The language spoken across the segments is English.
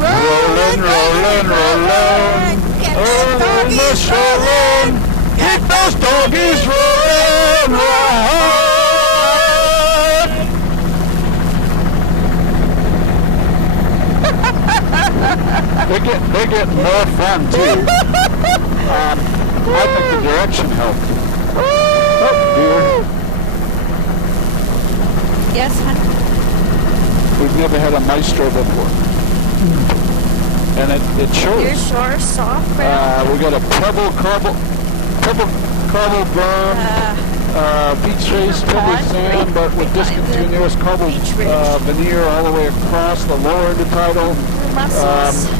Rolling, rolling, rolling. On the shoreline. Get those doggies rolling, right. They get more fun too. I think the direction helped. Oh dear. Yes, honey. We've never had a maestro before. And it shows. Your shore soft ground. We got a pebble cobble berm, beach face, pebble sand, but with discontinuous cobble veneer all the way across the lower intertidal.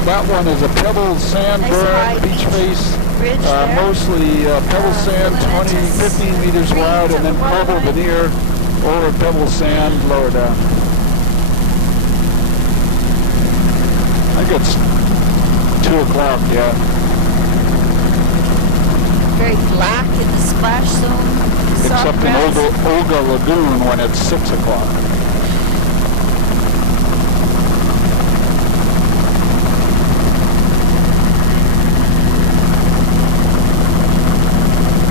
That one is a pebble sand berm, beach face, mostly pebble sand, 15 meters wide, and then cobble veneer over pebble sand lower down. I think it's 2 o'clock, yeah. Very black in the splash zone. Except in Olga Lagoon when it's 6 o'clock.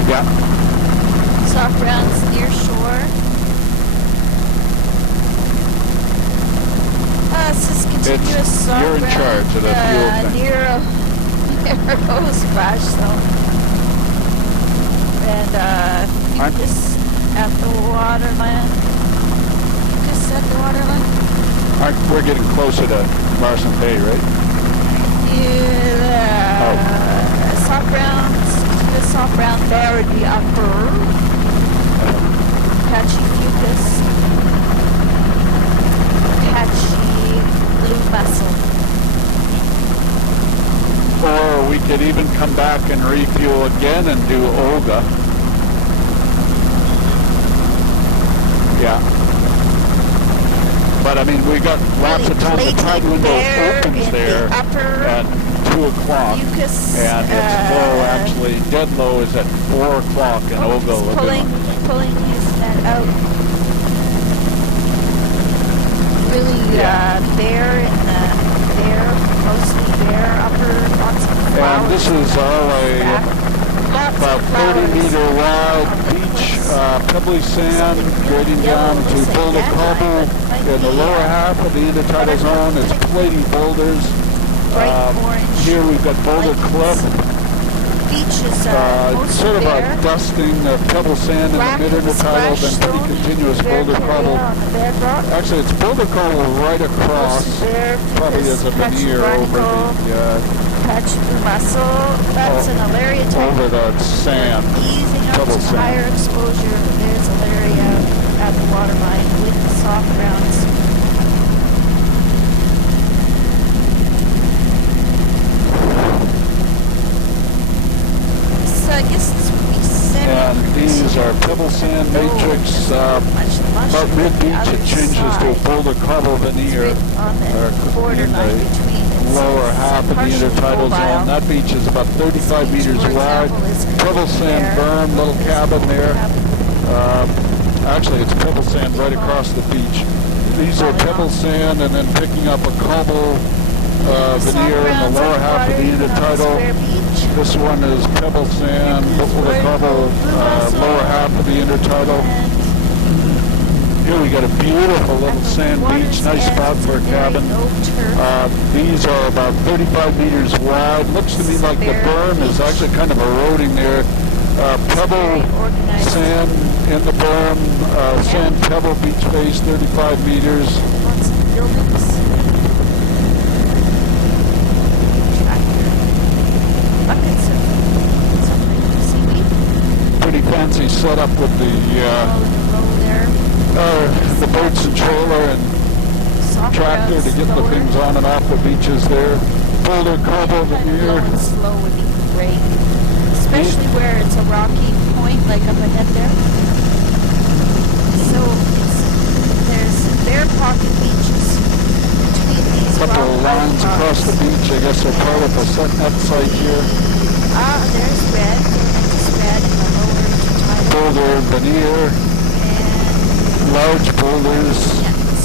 Yeah. Soft grounds near shore. It's just continuous soft you're in charge of the fuel thing. Near splash zone. And just at the waterline. Just at the waterline. We're getting closer to Marson Bay, right? Yeah. Soft grounds. The soft ground there would be upper. Patchy fucus. Patchy blue mussel. Or we could even come back and refuel again and do Olga. Yeah. But I mean, we got lots of time. The tide window opens there at 2 o'clock. And it's low, actually. Dead low is at 4 o'clock in Olga Lagoon. Pulling his net out. Really bare in the bare, mostly bare, upper, lots of flowers. And this is all about 30 meter wide beach, pebbly sand, grading down to boulder cobble. In the lower half of the intertidal zone is platy boulders. Here we've got Boulder Club. Sort of a dusting of pebble sand in the mid-intertidal, then pretty continuous boulder cobble. Actually, it's boulder cobble right across, probably as a veneer over the patch mussel. That's an Alaria type. over the sand. Easing up Pebble to sand. higher exposure. There's Alaria at the waterline with the soft grounds. So I guess this would be And these are pebble sand matrix. About mid-beach it changes to a boulder cobble veneer. In the lower half of the intertidal zone. That beach is about 35 meters wide. Pebble sand berm, little cabin there. Actually, it's pebble sand right across the beach. These are pebble sand, and then picking up a cobble veneer in the lower half of the intertidal. This one is pebble sand, boulder cobble, lower half of the intertidal. Here we got a beautiful little sand beach, nice spot for a cabin. These are about 35 meters wide. Looks to me like the berm is actually kind of eroding there. Pebble sand in the berm, sand pebble beach face, 35 meters. Pretty fancy setup with the boats and trailer and tractor to get the things on and off the beaches there. Boulder cobble veneer. Slow would be great, especially where it's a rocky point like up ahead there. So there's bare pocket beaches between these Couple of lines across the beach. I guess they're part of a set net site here. There's red. It's red in the lower intertidal. Boulder veneer. Large boulders,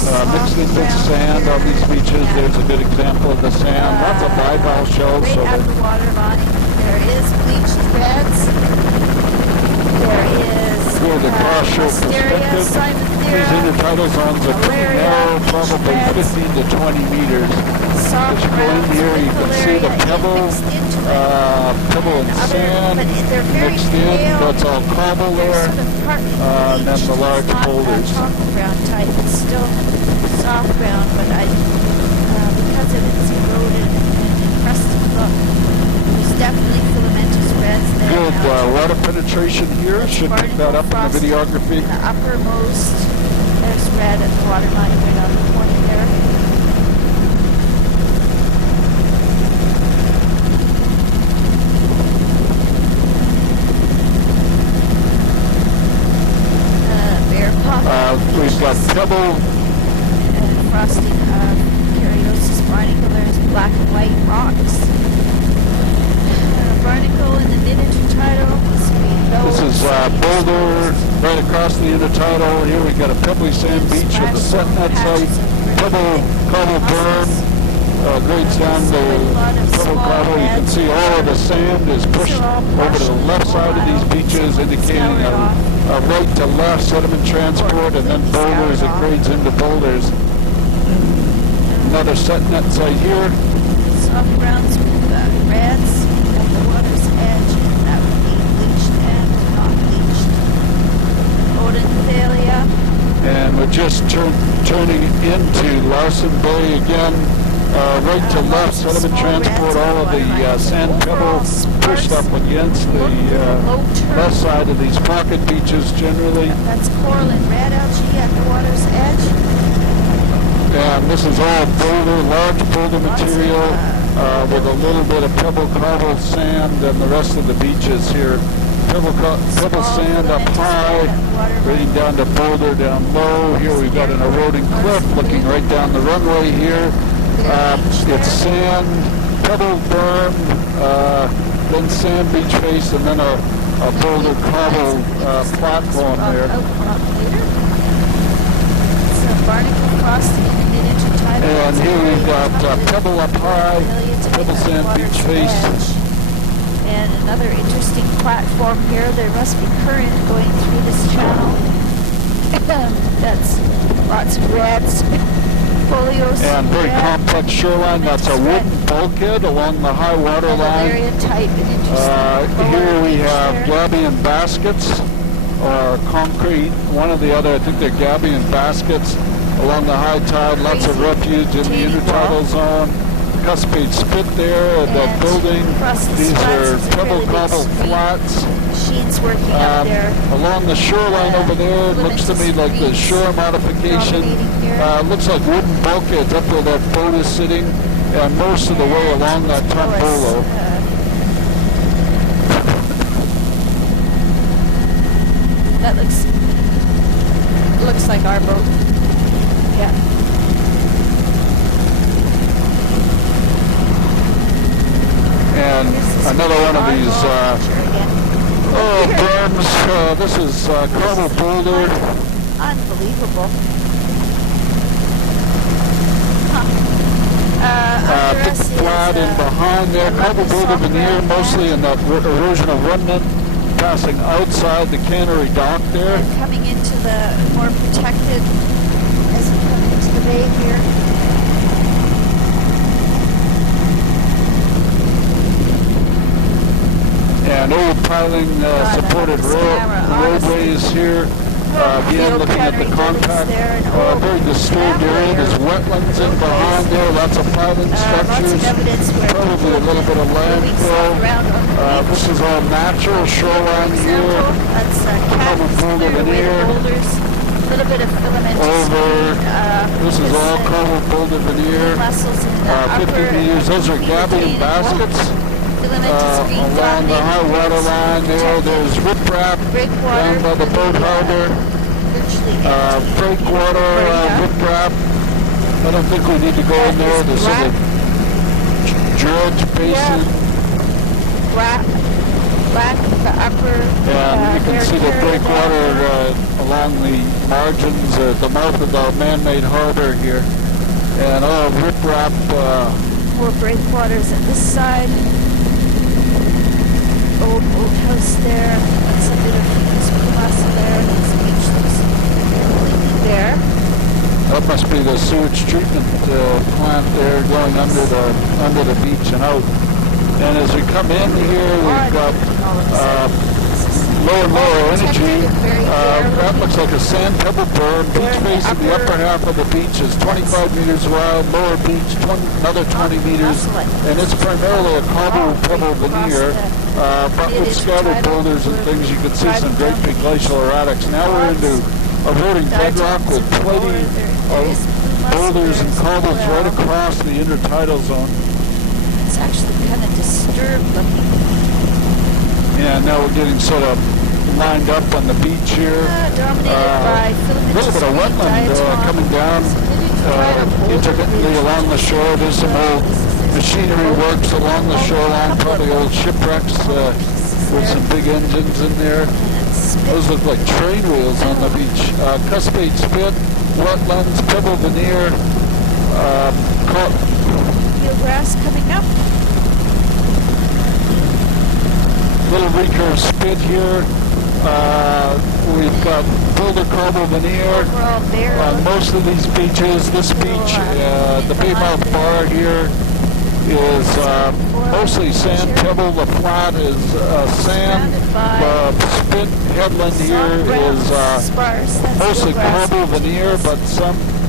mixed in with sand on these beaches. There's a good example of the sand. Lots of bivalve shells. Right So at the water line, there is bleached reds. There is here the cross-show perspective. These intertidal zones are pretty narrow, probably 15 to 20 meters. As you go in here, you can see the pebble and sand mixed in. That's all cobble there. And then the large boulders. Brown type. It's still soft brown, but because of its eroded and encrusted look, there's definitely filamentous reds there. Good water penetration here. Should pick that up in the videography. The uppermost, there's red at the water line right on the point there. We've got pebble and frosting of Caryosis barnacle. There's black and white rocks. Barnacle in the mid-intertidal. This is boulder right across the intertidal. Here we've got a pebbly sand beach with a set net site, pebble cobble berm, grades down the pebble cobble. You can see all of the sand is pushed over to the left side of these beaches, indicating a right to left sediment transport, and then boulders, it grades into boulders. Another set net site here. Soft browns with reds at the water's edge, and that would be bleached and not bleached. Odenthalia. And we're just turning into Larsen Bay again. Right to left, sediment transport, all of the sand pebbles pushed up against the left side of these pocket beaches generally. That's coral and red algae at the water's edge. And this is all boulder, large boulder material with a little bit of pebble cobble sand and the rest of the beaches here. Pebble sand up high, grading down to boulder down low. Here we've got an eroding cliff looking right down the runway here. It's sand, pebble berm, then sand beach face, and then a boulder cobble platform there. And here we've got pebble up high, pebble sand beach face. And another interesting platform here. There must be current going through this channel. That's lots of reds. Folios and very complex shoreline. That's a wooden bulkhead along the high water line. Here we have gabion baskets, or concrete, one or the other. I think they're gabion baskets along the high tide. Lots of refuge in the intertidal zone. Cuspate spit there, the building. These are pebble cobble flats. Machines working up there. Along the shoreline over there, it looks to me like the shore modification. Looks like wooden bulkheads up where that boat is sitting, and most of the way along that Tombolo. That looks like our boat. Yeah. And another one of these berms. This is cobble boulder. Unbelievable. Big flat in behind there. Cobble boulder veneer, mostly in that erosional remnant, passing outside the cannery dock there. And coming into the more protected as you come into the bay here. And old piling supported roadways here. Again, looking at the compact, very disturbed area. There's wetlands in behind there, lots of piling structures, probably a little bit of landfill. This is all natural shoreline here. Cobble boulder veneer. Little bit of filamentous. This is all cobble boulder veneer. 50 meters. Those are gabion baskets. Along the high water line there, there's riprap down by the boat harbor. Breakwater, riprap. I don't think we need to go in there. This is a George Basin. black, the upper. And you can see the breakwater along the margins at the mouth of the man-made harbor here. And all riprap. More breakwaters at this side. Old boathouse there. That's a bit of Kumasa there. This beach looks completely bare. That must be the sewage treatment plant there going under the beach and out. And as we come in here, we've got lower and lower energy. That looks like a sand pebble berm. Beach face in the upper half of the beach is 25 meters wide. Lower beach, another 20 meters. And it's primarily a cobble pebble veneer. But with scattered boulders and things, you can see some great big glacial erratics. Now we're into eroding bedrock with plenty of boulders and cobbles right across the intertidal zone. It's actually kind of disturbed looking. Yeah, now we're getting sort of lined up on the beach here. Dominated by a little bit of wetland coming down intermittently along the shore. There's some old machinery works along the shoreline, probably old shipwrecks with some big engines in there. Those look like train wheels on the beach. Cuspate spit, wetlands, pebble veneer, Eelgrass coming up. little recurve spit here. We've got boulder cobble veneer on most of these beaches. This beach, the Baymouth Bar here, is mostly sand pebble. The flat is sand. The spit headland here is mostly cobble veneer, but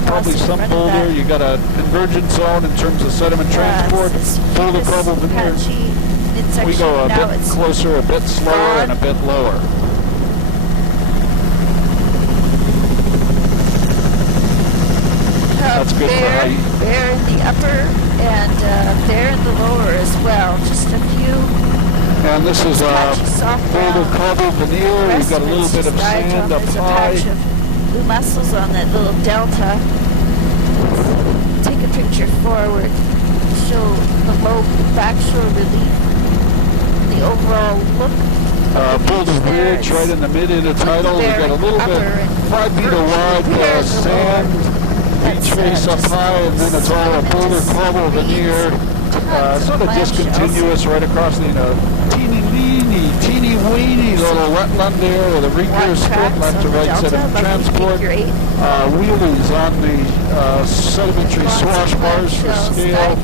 probably some boulder. You got a convergence zone in terms of sediment transport. Boulder cobble veneer. We go a bit closer, a bit slower, and a bit lower. That's good for height. There in the upper and there in the lower as well. Just a few. And this is boulder cobble veneer. We've got a little bit of sand up high. There's a patch of blue mussels on that little delta. Take a picture forward. Show the low backshore relief. The overall look. Boulder Ridge right in the mid-intertidal. We've got a little bit 5 meter wide sand. Beach face up high, and then it's all a boulder cobble veneer, sort of discontinuous right across the teeny weeny little wetland there with a recurve spit left to right sediment transport. Wheelies on the sedimentary swash bars for scale.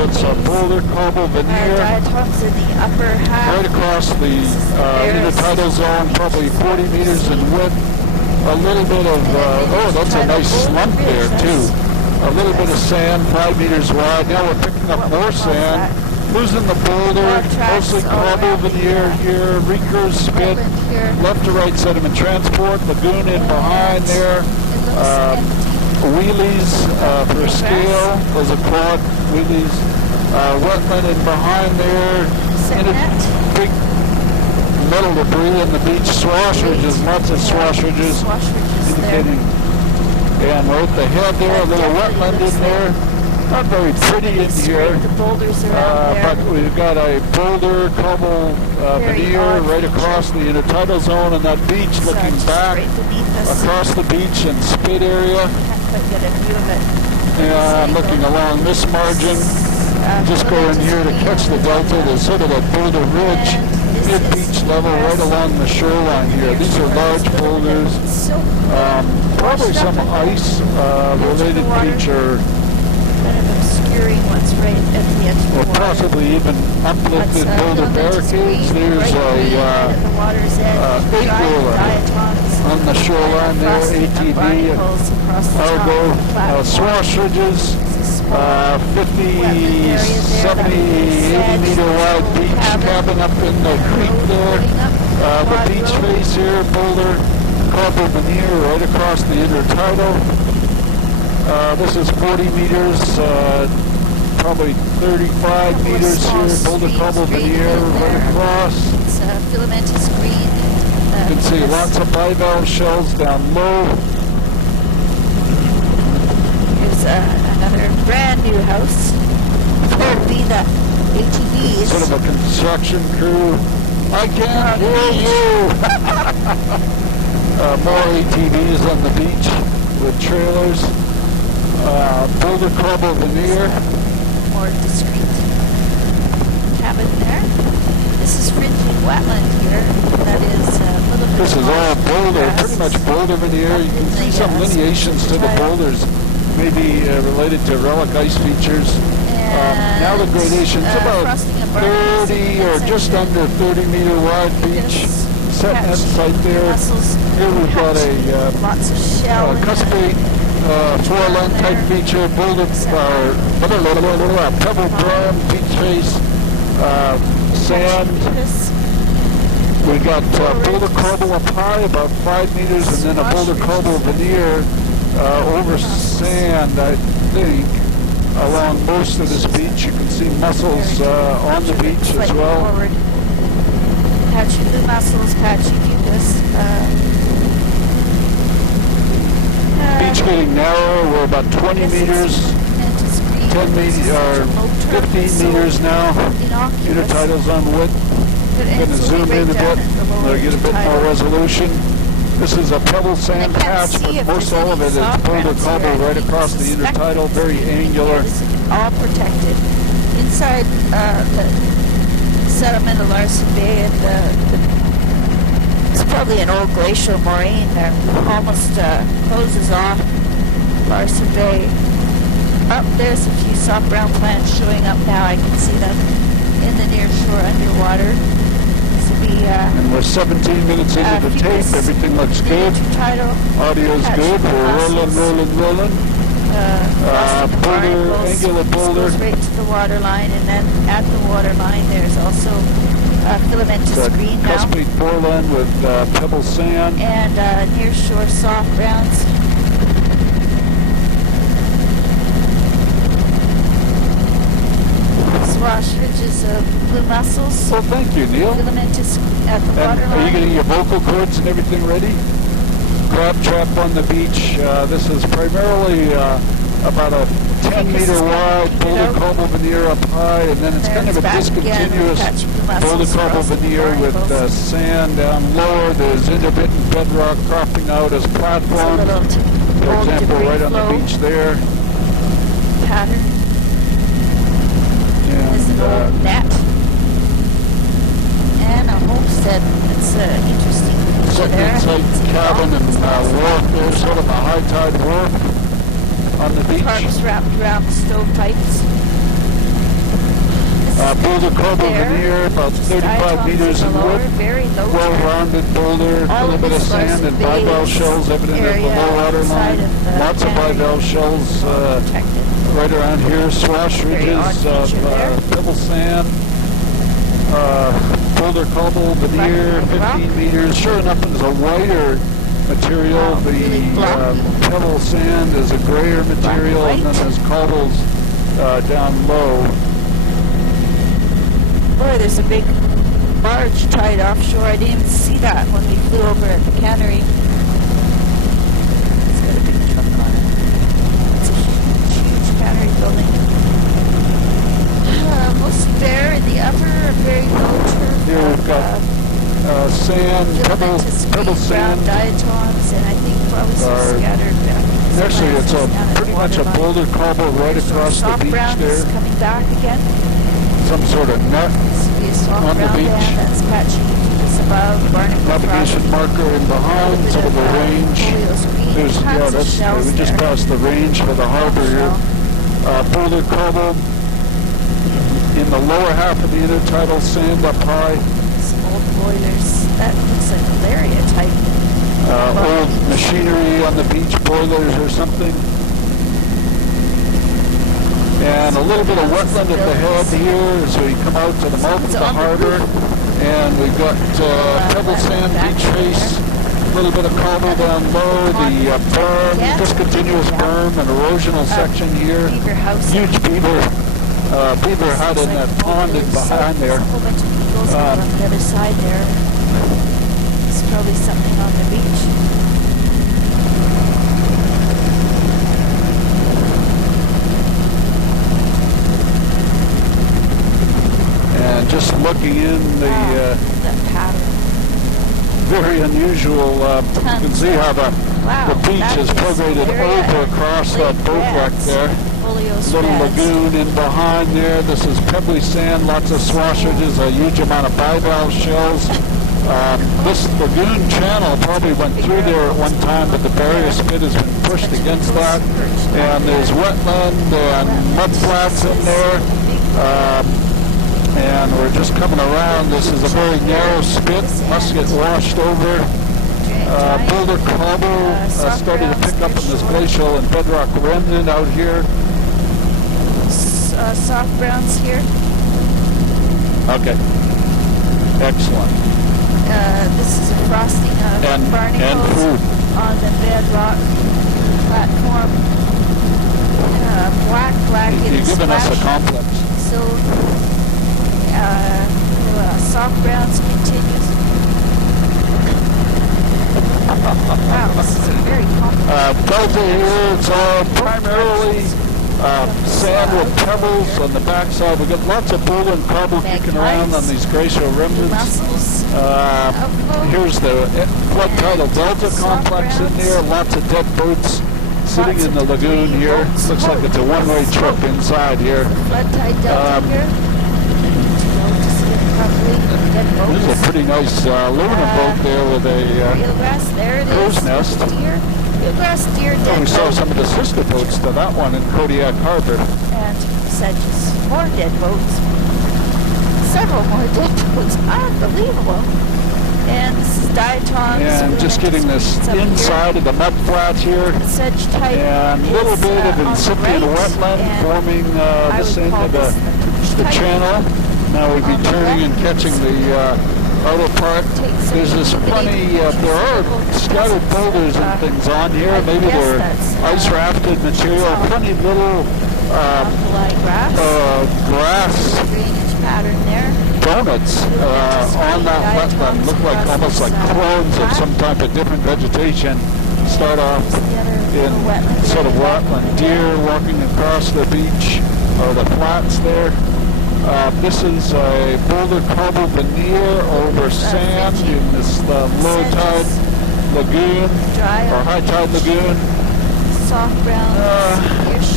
It's a boulder cobble veneer right across the intertidal zone, probably 40 meters in width. A little bit of, that's a nice slump there too. A little bit of sand, 5 meters wide. Now we're picking up more sand, losing the boulder, mostly cobble veneer here, recurve spit, left to right sediment transport, lagoon in behind there, wheelies for scale, those are quad wheelies, wetland in behind there, big metal debris in the beach, swash ridges, lots of swash ridges indicating. And right at the head there, a little wetland in there. Not very pretty in here, but we've got a boulder cobble veneer right across the intertidal zone, and that beach looking back across the beach and spit area. And looking along this margin, just go in here to catch the delta. There's sort of a boulder ridge mid-beach level right along the shoreline here. These are large boulders, probably some ice-related feature, or possibly even uplifted boulder barricades. There's a 8-wheeler on the shoreline there, ATV, Argo, swash ridges, 50, 70, 80 meter wide beach cabin up in the creek there. The beach face here, boulder, cobble veneer right across the intertidal. This is 40 meters, probably 35 meters here, boulder cobble veneer right across. It's filamentous green. You can see lots of bivalve shells down low. Here's another brand new house. There would be the ATVs. Sort of a construction crew. I can't hear you! More ATVs on the beach with trailers. Boulder Cobble Veneer. More discreet cabin there. This is fringing wetland here. That is a little bit. This is all boulder, grass. pretty much boulder veneer. You can see some lineations to the boulders, maybe related to relic ice features. Now the gradation's about 30 or just under 30 meter wide beach. Set net site there. Here we've got a lots of shell cuspate 4-lane type feature, boulder, pebble brine, beach face, sand. We got boulder cobble up high, about 5 meters, and then a boulder cobble veneer over sand, I think, along most of this beach. You can see mussels on the beach as well. Patchy blue mussels, patchy fucus. Beach getting narrow. We're about 20 meters, 10 meters, or 15 meters now. Intertidal's on width. I'm going to zoom in a bit, get a bit more resolution. This is a pebble sand patch, but most all of it is boulder cobble right across the intertidal, very angular. All protected. Inside the settlement of Larsen Bay, and it's probably an old glacial moraine that almost closes off Larsen Bay. Up there's a few soft brown plants showing up now. I can see them in the near shore underwater. And we're 17 minutes into the tape. Everything looks good. Audio's good. We're rolling. Boulder, angular boulder. Goes right to the water line, and then at the water line there's also filamentous green now. Cuspate foreland with pebble sand. And near shore soft browns. Swash ridges of blue mussels. Well, thank you, Neil. Filamentous at the water line. Are you getting your vocal cords and everything ready? Crab trap on the beach. This is primarily about a 10 meter wide boulder cobble veneer up high, and then it's kind of a discontinuous boulder cobble veneer with sand down lower. There's intermittent bedrock cropping out as platforms. For example, right on the beach there. Pattern. There's an old net. And a homestead. It's interesting. Second site cabin and wharf there, sort of a high tide wharf on the beach. Tarps wrapped around the stovepipes. Boulder cobble veneer, about 35 meters in width. Well-rounded boulder, a little bit of sand and bivalve shells evident at the low water line. Lots of bivalve shells right around here. Swash ridges of pebble sand. Boulder cobble veneer, 15 meters. Sure enough, it's a whiter material. The pebble sand is a grayer material, and then there's cobbles down low. Boy, there's a big barge tied offshore. I didn't even see that when we flew over at the cannery. It's got a big truck on it. It's a huge cannery building. Mostly bare in the upper, very low turf. Here we've got sand, pebble sand. Diatoms, and I think probably some scattered. Actually, it's pretty much a boulder cobble right across the beach there. Coming back again. Some sort of net on the beach. That's patchy above, navigation marker in behind, some of the range. There's, we just passed the range for the harbor here. Boulder cobble in the lower half of the intertidal, sand up high. Some old boilers. That looks like malaria type. Old machinery on the beach, boilers or something. And a little bit of wetland at the head here as we come out to the mouth of the harbor. And we've got pebble sand beach face, a little bit of cobble down low, the berm, discontinuous berm, and erosional section here. Huge beaver hut in that pond in behind there. A whole bunch of eagles on the other side there. It's probably something on the beach. just looking in the that pattern. very unusual. You can see how the beach is perforated over across that boat wreck there. Little lagoon in behind there. This is pebbly sand, lots of swashes, a huge amount of bivalve shells. This lagoon channel probably went through there at one time, but the barrier spit has been pushed against that. And there's wetland and mud flats in there. And we're just coming around. This is a very narrow spit, must get washed over. Boulder cobble starting to pick up in this glacial and bedrock remnant out here. Soft browns here. Okay. Excellent. This is a frosting of barnacles on the bedrock platform. Black in You're giving us a complex. So, soft browns continues. Wow, this is a very complex. Delta here, it's primarily sand with pebbles on the backside. We've got lots of boulder and cobble kicking around on these glacial remnants. Here's the flood tidal delta complex in there. Lots of dead boats sitting in the lagoon here. Looks like it's a one-way trip inside here. Flood tide delta here. This is a pretty nice aluminum boat there with a crow's nest. Eelgrass, deer, dead We saw boat. some of the sister boats to that one in Kodiak Harbor. And sedges. More dead boats. Several more dead boats. Unbelievable. And this is diatoms. And just getting this inside of the mud flats here. Sedge type. And a little bit of incipient wetland forming this end of the channel. Now we'd be turning and catching the outer part. There's this funny, there are scattered boulders and things on here. Maybe they're ice rafted material. Funny little grass pattern there. donuts on that wetland. Look like almost like clones of some type of different vegetation. Start off in sort of wetland. Deer walking across the beach or the flats there. This is a boulder cobble veneer over sand in this low tide lagoon or high tide lagoon. Soft brown.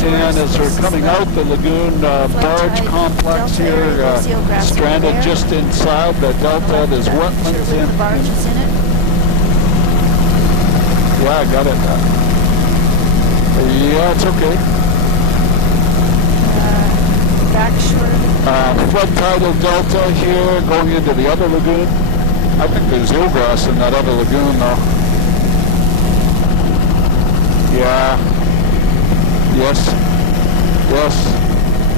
And as we're coming out the lagoon, barge complex here, stranded just inside the delta. There's wetlands in. Yeah, I got it. Yeah, it's okay. Backshore. Flood tidal delta here going into the other lagoon. I think there's eelgrass in that other lagoon though. Yeah. Yes. Yes.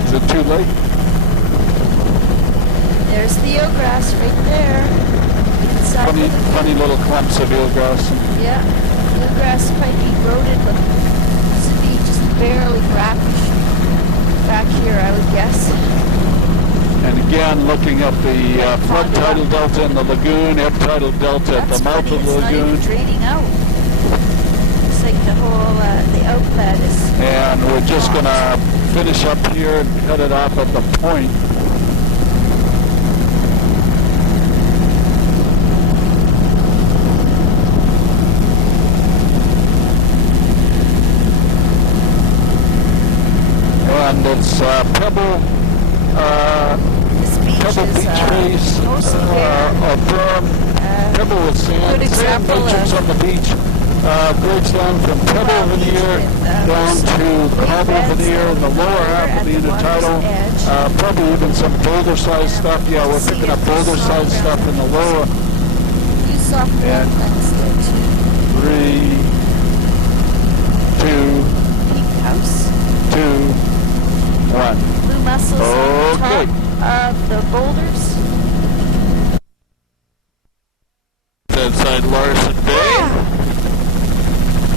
Is it too late? There's the eelgrass right there. Funny little clumps of eelgrass. Yeah. Eelgrass might be eroded, but this would be just barely brackish. Back here, I would guess. And again, looking at the flood tidal delta in the lagoon, ebb tidal delta at the mouth of the lagoon. It's not even draining out. Looks like the whole, the outlet is... And we're just going to finish up here and cut it off at the point. And it's Pebble beach face, a berm, Pebble with sand, sand matrix on the beach, breaks down from Pebble veneer down to cobble veneer in the lower half of the intertidal, probably even some boulder-sized stuff. Yeah, we're picking up boulder-sized stuff in the lower. And 3, 2, Pink house. 2, 1. Blue mussels on top of the boulders. Inside Larsen Bay.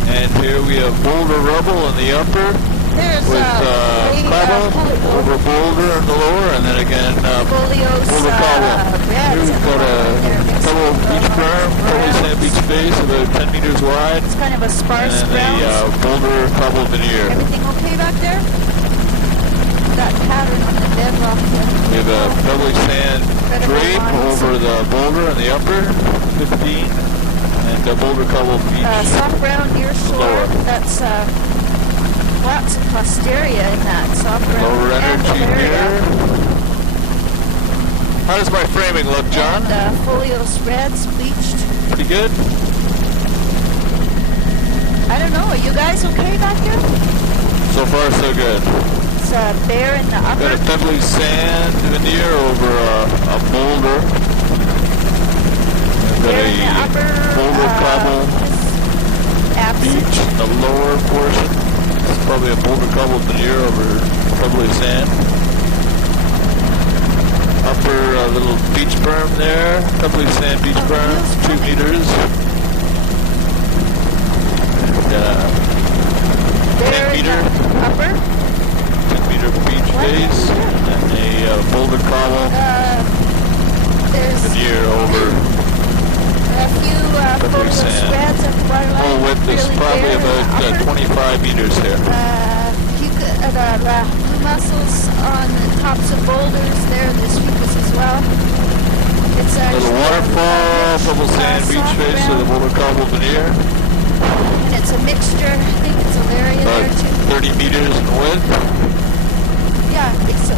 And here we have boulder rubble in the upper. There's with cobble over boulder in the lower, and then again boulder cobble. Here we've got a fellow beach berm, fully sand beach face, about 10 meters wide. It's kind of a sparse and ground. a boulder cobble veneer. Everything okay back there? That pattern on the bedrock here. We have a pebbly sand drape over the boulder in the upper 15, and a boulder cobble beach. Soft brown near shore. Lower. That's lots of Posteria in that soft brown. Lower energy Andalaria. here. How does my framing look, John? And Folios reds bleached. Pretty good? I don't know. Are you guys okay back here? So far, so good. It's bare in the upper. Got a pebbly sand veneer over a boulder. I've got Bare in the a upper. boulder cobble Absent. beach in the lower portion. It's probably a boulder cobble veneer over pebbly sand. Upper little beach berm there. Pebbly sand beach berm, 2 meters. And 10 meter. Upper. 10 meter beach face. And a boulder cobble There's veneer over. a few Folios sand. reds at the waterline. Full width is Really probably bare in the about upper. 25 meters here. Blue mussels on the tops of boulders there. There's fucus as well. It's Little waterfall, pebble sand beach face with a boulder cobble veneer. And it's a mixture. I think it's Alaria About there too. 30 meters in width. Yeah, I think so.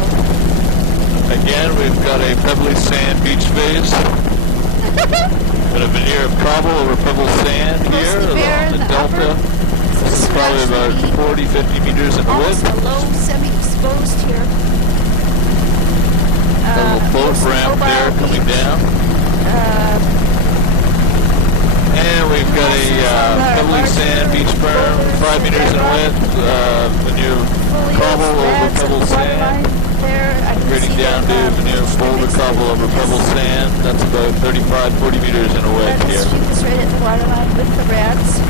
Again, we've got a pebbly sand beach face. Got a veneer of cobble over pebble sand here Mostly bare along in the the upper. delta. This is probably about 40, 50 meters in Almost width. a low semi-exposed here. A little boat mostly ramp mobile there coming beach. down. And we've got a pebbly sand beach berm, 5 meters in width. Veneer of cobble over pebble sand. Grading down to veneer of boulder cobble over pebble sand. That's about 35, 40 meters in width here. It's right at the waterline with the reds.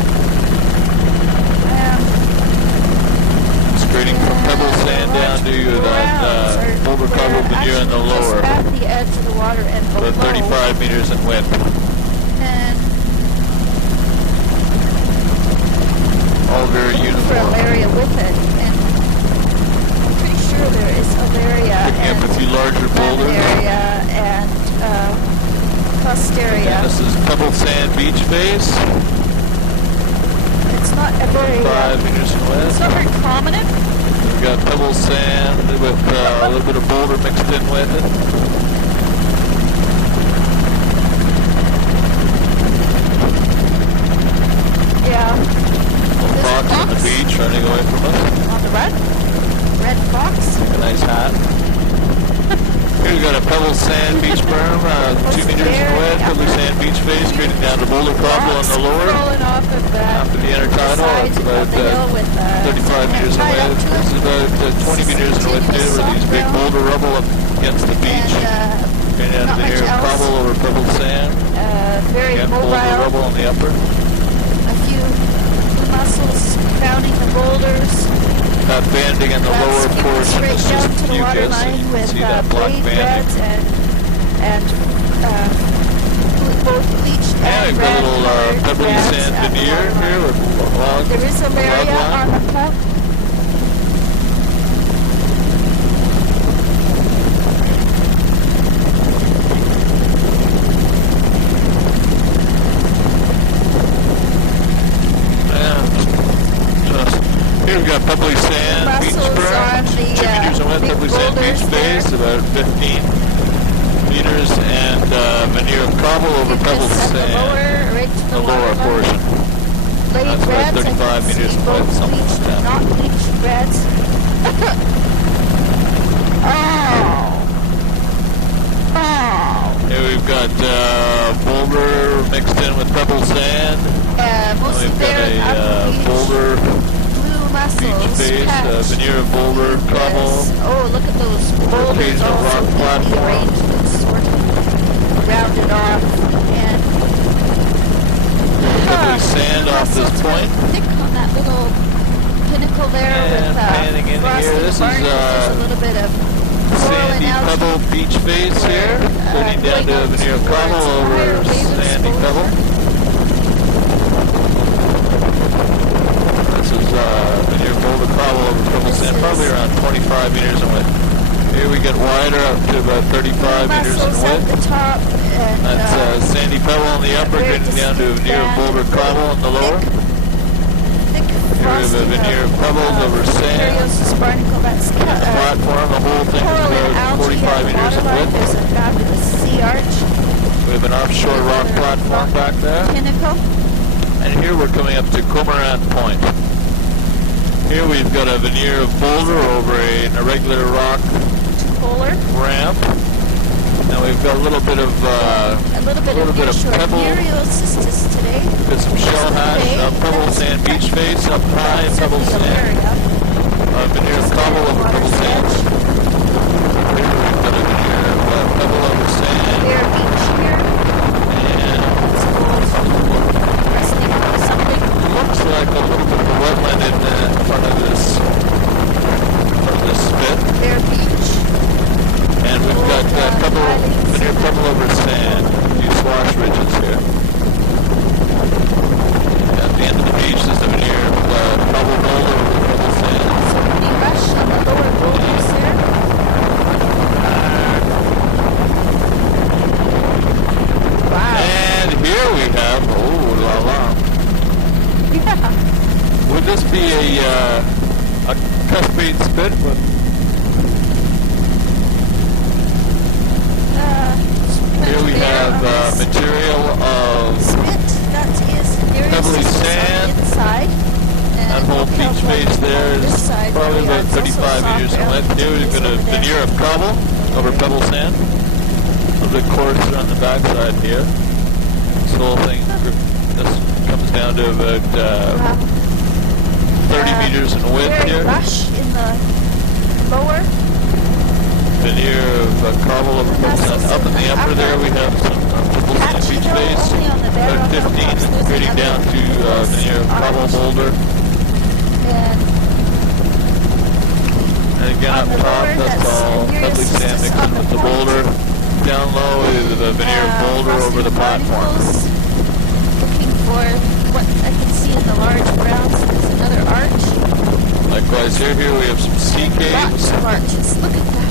It's grading from pebble sand down to that boulder cobble veneer in the lower. Just at the edge of the water and below. About 35 meters in width. And All very for uniform. Alaria with it. And I'm pretty sure there is Alaria Picking up a and few larger boulders. Area and Posteria. And this is pebble sand beach face. It's not a very 5 meters in it's width. not very prominent. We've got pebble sand with a little bit of boulder mixed in with it. Yeah. Little fox on the beach running away from us. On the red fox. A nice hat. Here we've got a pebble sand beach berm, 2 meters in width. Pebble sand beach face, grading down to boulder cobble on the lower. Rolling off of the After the intertidal, it's about 35 meters in width. This is about 20 meters in width here, where these big boulder rubble up against the beach. Grading down to not veneer much of else. cobble over pebble sand. Very Again, boulder mobile. rubble on the upper. A few mussels crowning the boulders. That banding in the lower portion straight is down just to the water fucus. line You can with see that black blade banding. reds and both bleached And and we've got a red little colored pebbly reds sand at the veneer water line. here with log. There is Alaria on the top. Here we've got pebbly sand beach Mussels berm, on the 2 meters in width, big pebbly sand beach boulders there. face, about 15 meters, and veneer of cobble over pebble Just at the sand, lower, right to the the lower water line. portion. Blade That's about reds, 35 I can meters see in both width, something bleached like and that. not bleached reds. Oh! Here we've got boulder mixed in with pebble sand. And Mostly we've got there at the a beach. boulder Blue mussels. beach face, patched. veneer of boulder cobble. Yes. Oh, look at those boulders Occasional all rock so neatly platform. arranged and sort of rounded off. And Pebbly sand off mussels this point. really thick on that little pinnacle there And with panning in frosted here. This is, barnacles. There's a little bit of coral and Sandy algae. pebble beach face here, leading down to a veneer of cobble over sandy pebble. This is veneer boulder cobble over pebble sand, probably around 25 meters in width. Here we get wider up to about 35 meters in Mussels at width. the top. And, That's sandy pebble on the upper, very getting down to a distinct veneer of band boulder and cobble on the lower. Thick Here we have a frosting veneer of pebbles over sand. Periosis barnacle, that's And the platform, the whole thing coral is and about algae 45 at the meters in waterline. width. There's a fabulous sea arch. We have an offshore rock platform back there. Pinnacle. And here we're coming up to Cormorant Point. Here we've got a veneer of boulder over an irregular rock Polar. ramp. And we've got a little bit of pebble. Muriocystis today. Got some shell hash, pebble sand beach face up high, pebble sand. Veneer of cobble over pebble sand. Here we've got a veneer of pebble over sand. Bear Beach here. And Resting on something. looks like a little bit of a wetland in front of this spit. Bear Beach. And we've got veneer pebble over sand. A few swash ridges here. At the end of the beach, there's a veneer of pebble boulder over pebble sand. The rush on the lower boulders there. Wow. And here we have, oh la la. Yeah. Would this be a cuspate spit? Here we have material of spit that is pebbly sand. Inside. That whole beach face there is probably about 35 meters in width. Here we've got a veneer of cobble over pebble sand. A little bit coarser on the backside here. This whole thing, this comes down to about 30 meters in width here. Rush in the lower. Veneer of cobble over pebble sand. Up in the upper there we have some pebble sand beach face. About 15 grading down to veneer of cobble boulder. And again up top, that's all pebbly sand mixed in with the boulder. Down low is a veneer of boulder over the platform. Looking for what I can see in the large browns. There's another arch. Likewise here we have some sea caves. Lots of arches. Look at that.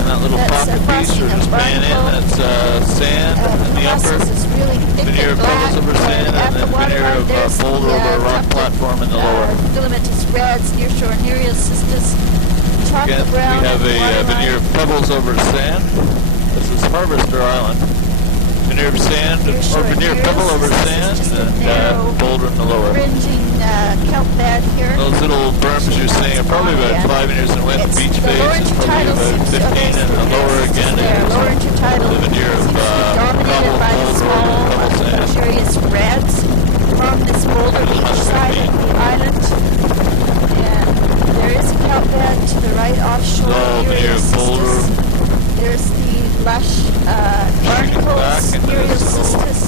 And that little pocket piece we're just paying in, that's sand in the upper. Veneer of pebbles over sand, and then veneer of boulder over a rock platform in the lower. Filamentous reds, nearshore Muriocystis. Again, we have a veneer of pebbles over sand. This is Harvester Island. Veneer of sand, or veneer of pebble over sand, and boulder in the lower. Fringing kelp bed here. Those little berms you're seeing are probably about 5 meters in width. Beach face is probably about 15, and the lower again is the veneer of cobble, boulder over pebble sand. Luxurious reds from this boulder beach side of the island. And there is a kelp bed to the right offshore. So veneer of boulder. There's the lush barnacles, Muriocystis,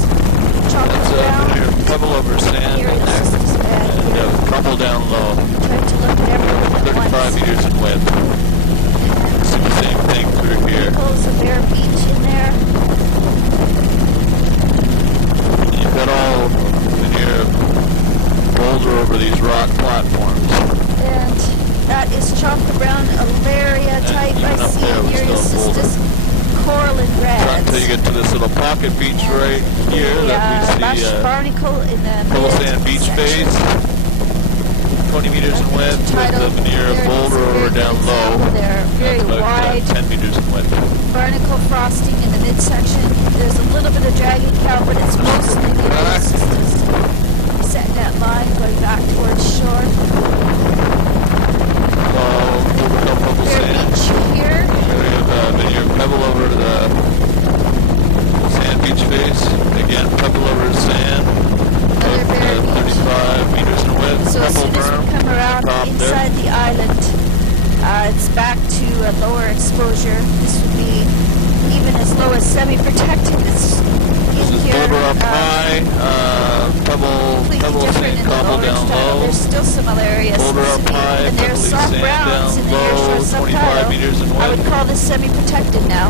chocolate brown. Veneer of pebble over sand in there. And cobble down low. Trying to look at everything at 35 meters in width. See the same thing through here. There's a Bear Beach in there. You've got all veneer of boulder over these rock platforms. And that is chocolate brown Alaria type. I see Muriocystis, coral and Not reds. until you get to this little pocket beach right here that we see barnacle in the pebble sand beach face, 20 meters in width with the veneer of boulder over down low. They're very That's about wide. 10 meters in width. Barnacle frosting in the midsection. There's a little bit of dragon kelp, but it's mostly Muriocystis. Setting that line going back towards shore. Pebble sand. Here. Here we have a veneer of pebble over the sand beach face. Again, pebble over sand. About 35 meters in width. So as Pebble soon as berm. we come around Top inside there. the island, it's back to a lower exposure. This would be even as low as semi-protected. It's This in is here. boulder up high, pebble Completely sand different in the cobble lower down tidal. low. There's still some other areas. Boulder up high, and there's pebbly soft sand browns in down the nearshore low, 25 subtidal. meters in I would width. call this semi-protected now.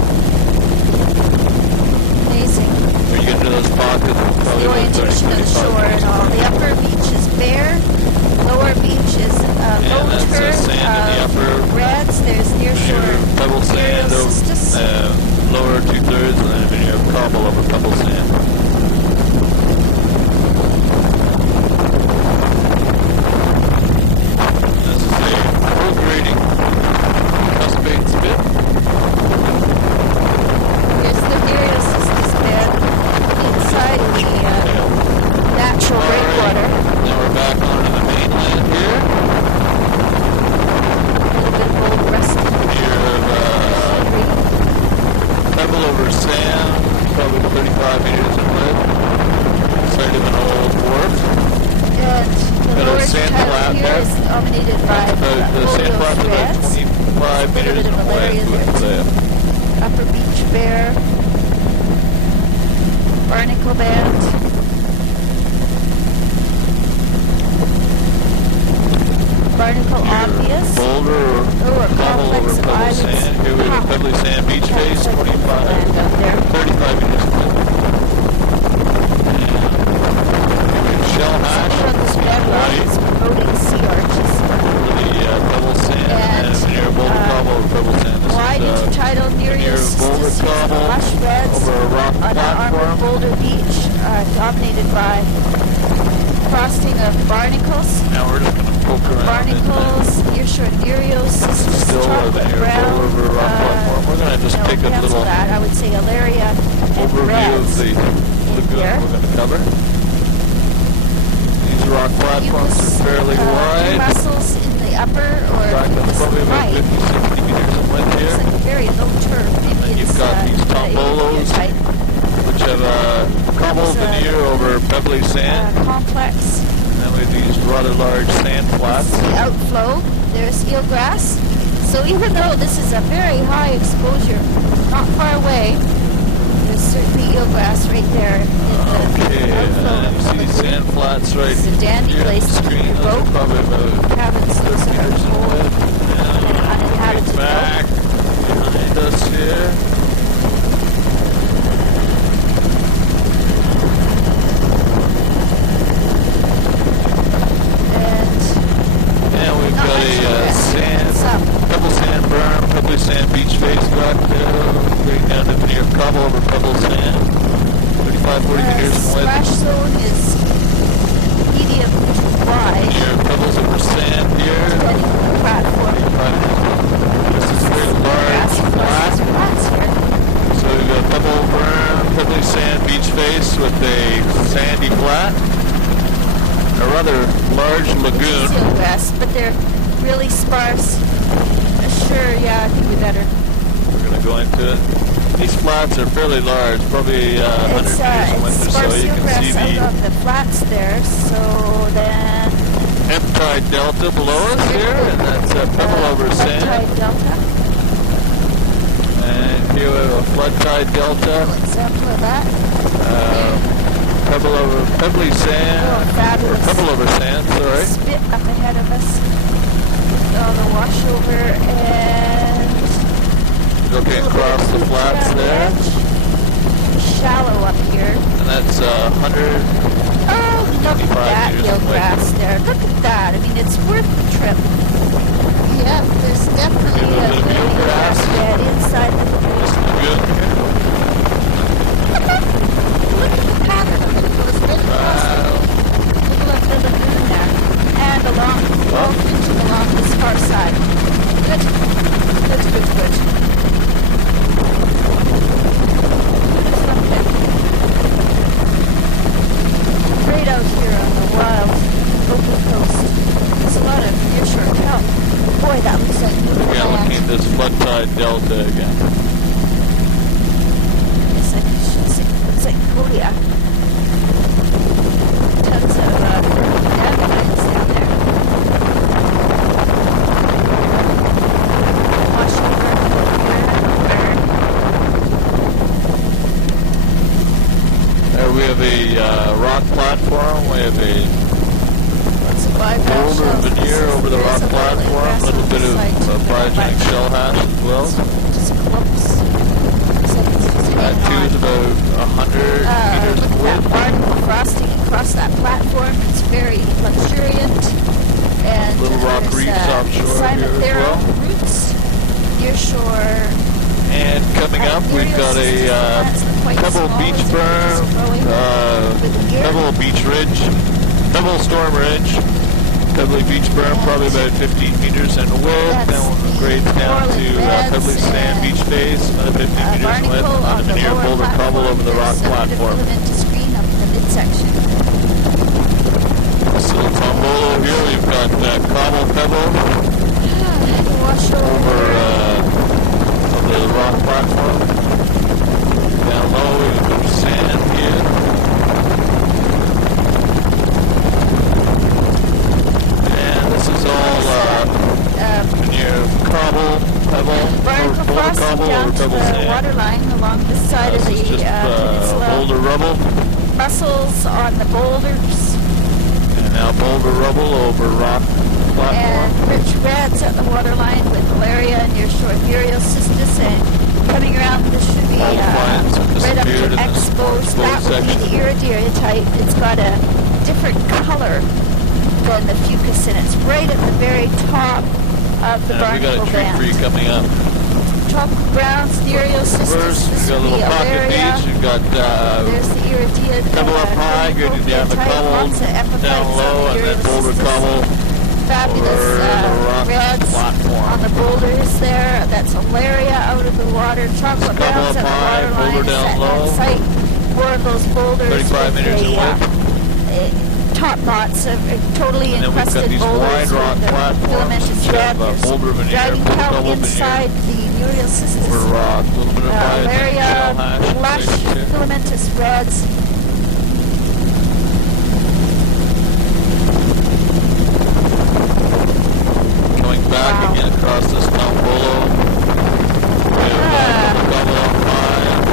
Amazing. When you get into those pockets, it's probably The about 30, orientation of the 35 shore and meters. all. The upper beach is bare. Lower beach is low that's turn, sand in the upper. reds. There's nearshore Pebble pebble sand. This is a full grading custom bait spit. Here's the Nereus bed inside the natural breakwater. Now we're back onto the mainland here. A little bit of old rusty. Here pebble over sand, probably 35 meters in width. Site of an old wharf. And the Got a lower sand title flat here there. is dominated by The sand flat is about 25 meters in width with the upper beach bear, barnacle band. Barnacle obvious. boulder or Oh, a cobble complex over of pebble islands. sand. Here we have a pebbly sand beach face, 25, Land up there. 35 meters in width. And shell hash, From this bedrock white, is promoting sea arches. over the pebble sand, and near boulder cobble over pebble sand. This Wide is intertidal near Nereus boulder cobble lush beds over a rock on an armored platform. boulder beach, dominated by frosting of barnacles. Now we're just going to poke around Barnacles, nearshore Nereus, still chocolate near brown. boulder over a rock platform. We're going to just no, take a cancel little that. I would say Alaria and overview of reds. the lagoon here. we're going to cover. These rock platforms are fairly wide. Mussels in the upper or Rock that's this probably about right. 50, 60 meters in width It's here. like very low turf. Maybe then you've it's, got these tombolos, type. which have a cobble There's a- veneer over pebbly sand. Complex. And then with these rather large sand flats. The outflow. There's eelgrass. So even though this is a very high exposure, not far away, there's certainly eelgrass right there in the Okay, outflow. and you see these sand flats right It's a dandy here on place the to keep screen. your Those are boat. probably about Cabins 30 looks like meters in old width. And uninhabited right back behind us here. And we've got a pebble sand berm, pebbly sand beach face back there, right down to near cobble over pebble sand, 35, 40 meters in width. Splash zone is medium wide. Near pebbles over sand here, Depending on the platform. 35 meters. This is very large, flat. Flats here. So we've got pebble berm, pebbly sand beach face with a sandy flat. A rather large lagoon. Sealgrass, but they're really sparse. Sure, yeah, I think we better. We're going to go into it. These flats are fairly large, probably 100 meters in width or so. Sparse You can see sealgrass out the on the flats there, so then... Ebb-tide delta below us here, and that's pebble over sand. Tide delta. And here we have a flood tide delta. Example of that. Pebble over pebbly sand. Oh, fabulous. Or pebble over sand, sorry. Spit up ahead of us. On the washover and... Looking across the flats there. Shallow up here. And that's 100. Oh, look at 55 that meters away. eelgrass there. Look at that. I mean, it's worth the trip. Yeah, there's definitely Maybe a a bit of eelgrass. bed inside the This lagoon here. Look at the pattern of it. It goes right across the middle of the lagoon there. And along, all into along this far side. Good. Good, good, good. Right out here on the wild open coast. There's a lot of nearshore kelp. Boy, that looks like new Yeah, looking at land. this flood tide delta again. Looks like Kodiak. Tons of dandelions down there. Wash over. We have a rock platform. We have a Lots of bivalve boulder shells. veneer over the rock There's a little platform. A grass little on bit the of side. biogenic shell hash as well. Just clumps. Looks like it's just That hanging too on. is about 100 meters Look in at that width. barnacle frosting across that platform. It's very luxuriant. And Little rock reefs offshore here as Cynothera well. roots, nearshore. And coming up, we've got a Pebble Beach berm, Pebble Beach Ridge, Pebble Storm Ridge, Pebbly Beach berm, probably about 15 meters in width. Then we'll grade down to Pebbly Sand Beach face, another 15 meters in width on the veneer boulder cobble over the rock platform. So Tombolo here, we've got cobble pebble over the rock platform. Down low, we've got sand here. And this is all near cobble, pebble, boulder cobble over pebble sand. Water line along the side of the peninsula. Boulder rubble. Mussels on the boulders. And now boulder rubble over rock platform. And rich reds at the waterline with Malaria near shore Vireo-cystis, and coming around this should be right up to exposed. That would be the Iridiotite. It's got a different color than the fucus, and it's right at the very top of the barnacle band. We got a tree tree coming up. Tropical browns, Vireo-cystis. First, we've got a little pocket beach. We've got there's the Iridiotite. Pebble up high, going down the cobble, down low, and then boulder cobble. Fabulous reds platform. on the boulders there. That's Malaria out of the water. Chocolate browns at the waterline. Down low. Site more of those boulders 35 meters in width. Top knots of totally encrusted boulders with filamentous red. Driving out inside the Vireo-cystis. Malaria, lush filamentous reds. Back again across this Tombolo.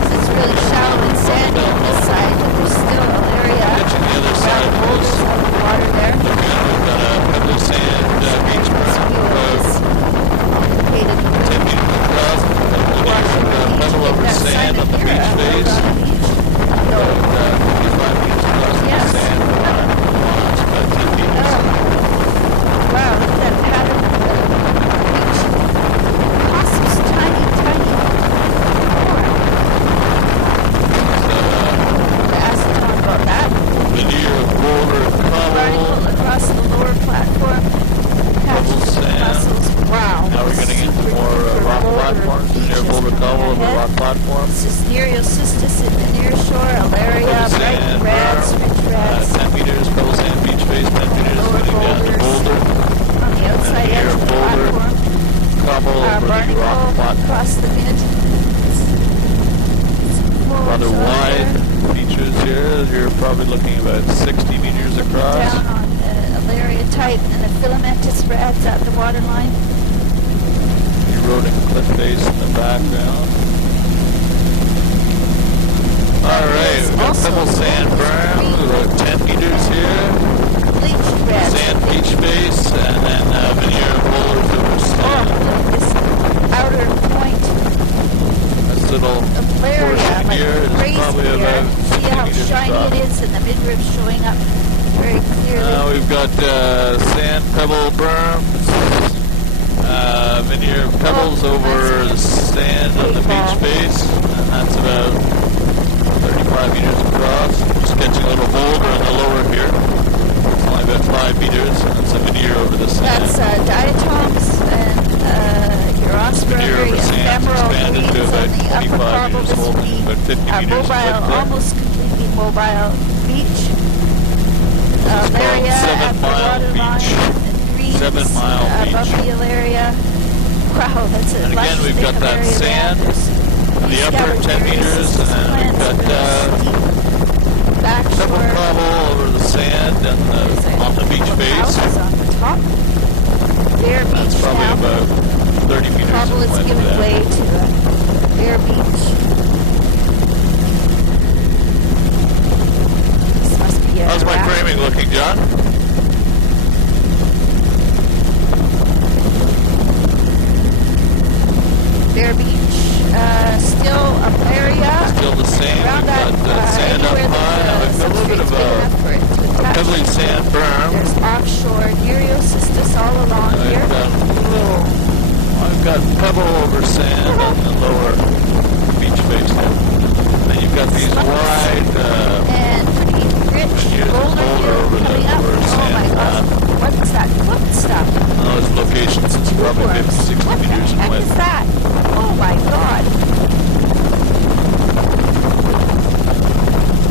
This is really shallow and sandy on this side, but there's still an area. Catching the other side of this water there. Again, we've got a Pebbly Sand beach berm about 10 meters across. Pebble over sand on the beach face. About 55 meters across the sand. About 10 meters. Wow, look at that pattern. Across the lower platform. Mussels. Wow. Now we're getting into more rock platforms, near boulder cobble over rock platform. This is Vireo-cystis in the near shore, Alaria, bright reds, rich reds. 10 meters, Pebble Sand beach face, 10 meters, getting down to boulder. On the outside edge of the platform. Cobble over the rock platform. Across the mid. Rather wide features here. You're probably looking about 60 meters across. Down on the Iridiotite and the filamentous reds at the waterline. Eroding cliff face in the background. Alright, we've got Pebble Sand berm, about 10 meters here. Bleached red. Sand beach face, and then veneer boulders over sand. This outer point. This little portion here is probably about 50 See how meters shiny across. it is, and the midribs showing up very clearly. We've got sand pebble berm, veneer pebbles over the sand on the beach face, and that's about 35 meters across. Just catching a little boulder on the lower here. It's only about 5 meters, and it's a veneer over the sand. That's diatoms and Urospa, very ephemeral leaves on the upper cobble. This would be mobile, almost completely mobile beach. Alaria at the waterline, and greens 7 Mile above Beach. the Alaria. Wow, that's a And again, we've got that sand on the upper 10 meters, and then we've got pebble cobble over the sand and on the beach face. On the top. Bare beach. That's probably about 30 meters Cobble is in width giving there. way to bare beach. This must be a How's my framing looking, John? Bare beach, still up area. Still the same. Around We've got sand up high. We've got a little bit of a pebbly sand berm. There's offshore Vireo-cystis all along here. We've got a little I've got pebble over sand on the lower beach face there. Then you've got these wide and pretty rich boulder over the coming up. lower Oh sand my gosh, what is that foot stuff? Those locations, it's probably 50, 60 What the meters in heck width. is that? Oh my god.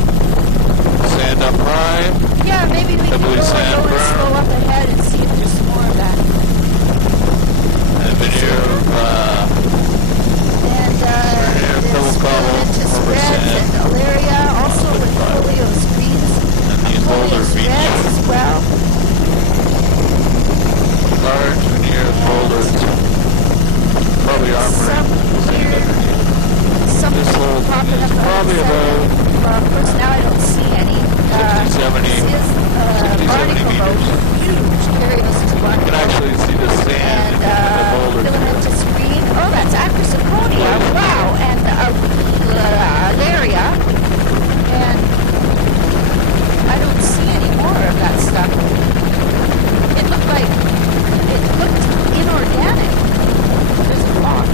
Sand up high. Yeah, maybe we can go Pebbly and sand go and berm. slow up ahead and see if there's some more of that. And veneer of And pebble there's cobble filamentous over reds sand. and Alaria, also with folios greens, and these boulder folios beach. reds as well. Large veneer of boulders. Probably armor. Some weird, something This whole popping thing up is on probably the about side. Of course, now I don't see any. 60, 70, This is 60, 70 barnacle meters. boat, huge, carries to You can barnacle. actually see the sand And in the boulders. filamentous green. Oh, that's Acrosoconia. Wow. And Alaria. And I don't see any more of that stuff. It looked inorganic. There's a box.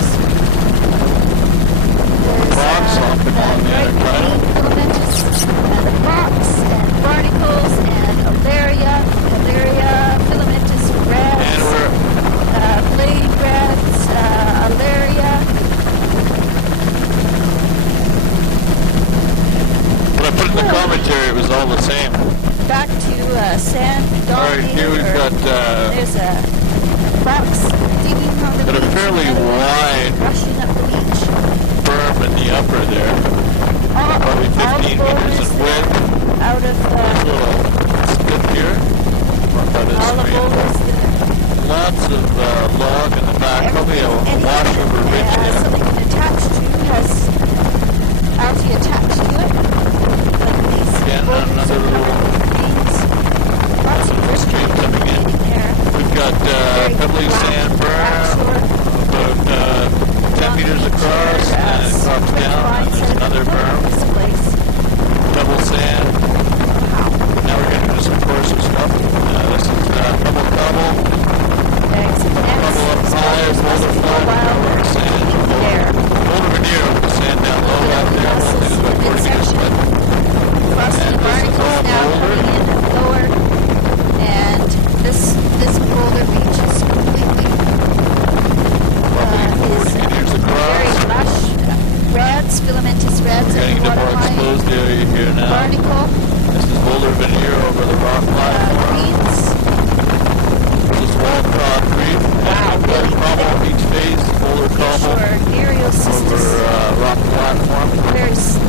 Box hopping on the other side. Filamentous and box and barnacles and Alaria, filamentous reds. And we're Blade reds, Alaria. When I put in the commentary, it was all the same. Back to sand Alright, dominated. here we've got There's a box digging on the got a beach. fairly another one wide rushing up the beach. berm in the upper there. Probably 15 meters in width. Out of There's a little split here. Mark out his all the screen. boulders there. Lots of log in the back. Probably a washover ridge Has there. something attached to, has algae attached to it. But these Again, boulders another are little greens. Lots of fish stream coming in. there. We've got pebbly sand berm, about 10 meters across, and it drops down, and there's another berm, This place. pebble sand. Now we're getting into some coarser stuff. This is pebble cobble, Bags of nets. pebble up high, boulder flat, over sand, There. boulder veneer over sand down low out there. I think it's about 40 meters width. Frosty And this is barnacles all now boulder. coming in lower. And this boulder beach is completely Probably 40 meters very across. lush. Reds, filamentous reds We're getting and into more waterline. exposed area here now. Barnacle, This is boulder veneer over the rock platform. greens. This is wall concrete. Wow, And we've really got cobble each face, boulder cobble Sure, Nereal over cystis, rock platform. very steep.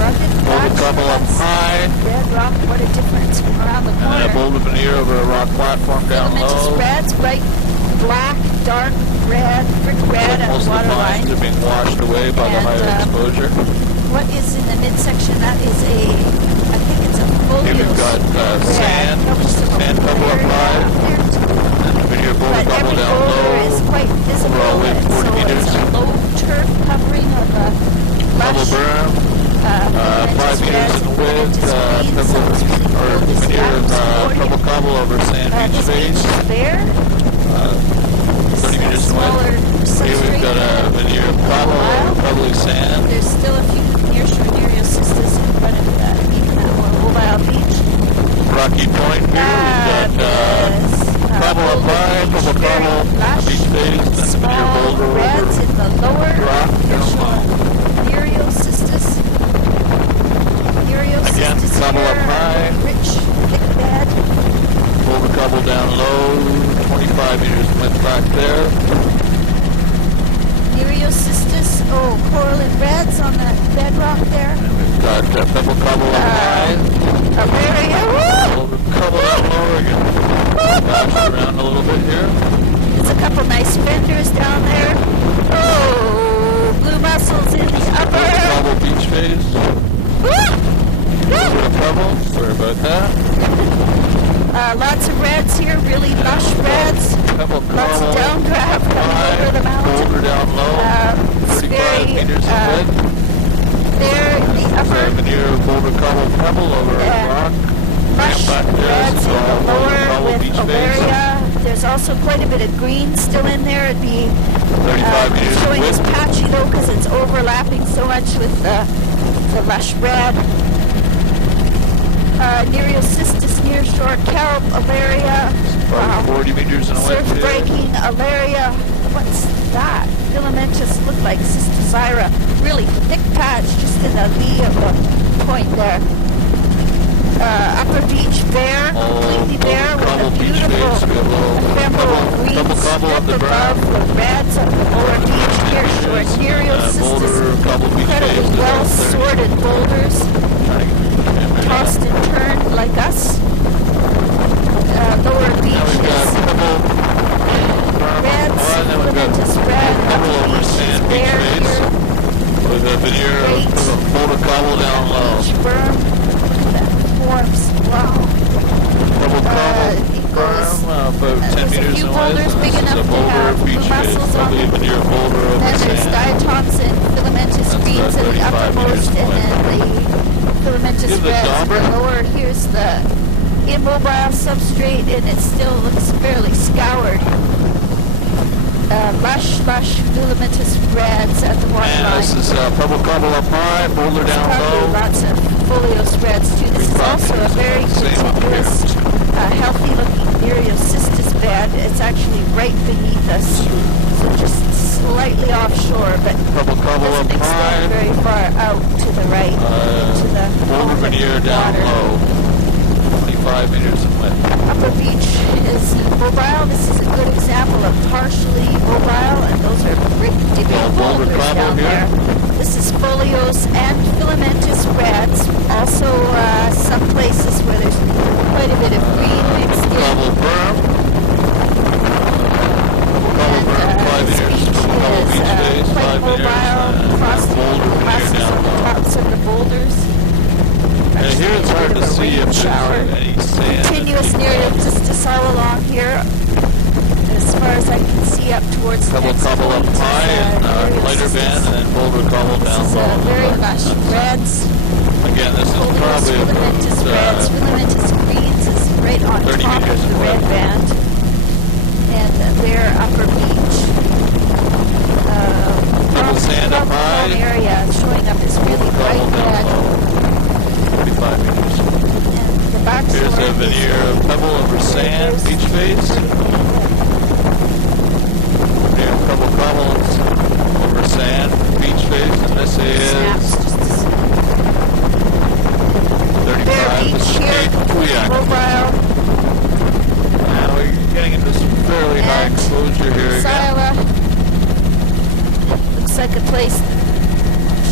Rugged, Boulder patch, cobble up high. red rock, what a difference from around the And then a corner. boulder veneer over a rock platform down Filamentous low. reds, bright black, dark red, brick red, and Most of the waterline. pines are being washed away by the And, higher exposure. What is in the midsection? That is I think it's a folios. Here we've got sand, sand pebble up high, and the veneer boulder But cobble every down boulder is low. quite visible, Overall width, and 40 so meters. it's a low turf covering of Pebble lush, berm, 5 meters reds, in width, filamentous greens, so it's really pebble, or cool to see veneer of Acrosoconia. pebble cobble over sand beach This beach face. is bare. 30 meters in Smaller width. Here we've got a substrate. veneer of cobble over pebbly sand. There's still a few nearshore Nereal cystis in front of even that more mobile beach. Rocky Point here, we've got cobble up high, pebble cobble, beach face, and veneer Small boulder reds over in the lower. rock down low. Nereal cystis. Nereal Again, cystis cobble up here, high. rich, thick bed. Boulder cobble down low, 25 meters in width back there. Nereal cystis. Oh, coral and reds on that bedrock there. We've got pebble cobble up high, Alaria. boulder cobble down low again. Bounce around a little bit here. There's a couple nice fenders down there. Oh, blue mussels in the Boulder upper. cobble beach face. Little bit of pebble, sorry about that. Lots of reds here, really lush reds. Pebble Lots of cobble downdraft coming high, over the mountain. boulder down low, It's 35 very, meters in width. there in the There's a upper, veneer of boulder cobble pebble over a rock. lush Back there, reds so in the boulder lower cobble with beach face. Alaria, There's also quite a bit of green still in there. It'd be 35 meters in showing as width. patchy though because it's overlapping so much with the lush red. Nereocystis, nearshore kelp, alaria. Probably 40 meters in Surf width. breaking, alaria. What's that? Filamentous, look like cystizyra. Really thick patch just in the lee of the point there. Upper beach bare, completely bare with a beautiful ephemeral green strip above the reds of the lower beach. Nearshore nereocystis, incredibly well sorted boulders, tossed and turned like us. Lower beach is reds, filamentous red, upper beach is bare here. With a veneer of boulder cobble down low. Berm that forms, wow. Double cobble, It goes, about 10 there's a meters few in boulders width. big This is enough a to boulder have beach blue face, mussels on probably a them. veneer boulder over Then there's sand. diatoms and filamentous That's greens about in the 35 uppermost, meters and then the filamentous Give the reds in dauber. the lower. Here's the immobile substrate, and it still looks fairly scoured. Lush filamentous reds at the And waterline. this is pebble cobble up high, boulder down Probably low. lots of foliose reds too. This is also a very continuous, healthy-looking nereocystis bed. It's actually right beneath us, so just slightly offshore, but Pebble cobble up doesn't extend high, very far out to the right into the boulder open veneer down water. low. 25 meters in width. Upper beach is mobile. This is a good example of partially mobile, and those are pretty big boulder boulders cobble down here. there. This is foliose and filamentous reds. Also, some places where there's quite a bit of green mixed in. Cobble berm. Cobble berm, 5 This meters. beach Cobble is beach face, quite 5 meters. mobile, frosty Boulder veneer crosses down on the low. tops of the boulders. And here it's hard to see if there's any sand. Continuous nereocystis all along here. As far as I can see up towards the Pebble next cobble up point is, high and lighter nereocystis. band, and then boulder cobble This down is low. very lush reds. Again, this is Foliose, probably filamentous reds, about filamentous greens is right on 30 top meters of the in red width. band. And their upper beach. Pebble sand up high. Area showing up as really bright cobble down red. low. 45 meters. And the back Here's shore a veneer of pebble over sand, beach face. Veneer of pebble cobbles over sand, beach face, and this snaps is just to see. Bare 35. This beach is here, Cape Kuyak. mobile. Now we're getting into some fairly high And exposure here again. Sila. Looks like a place that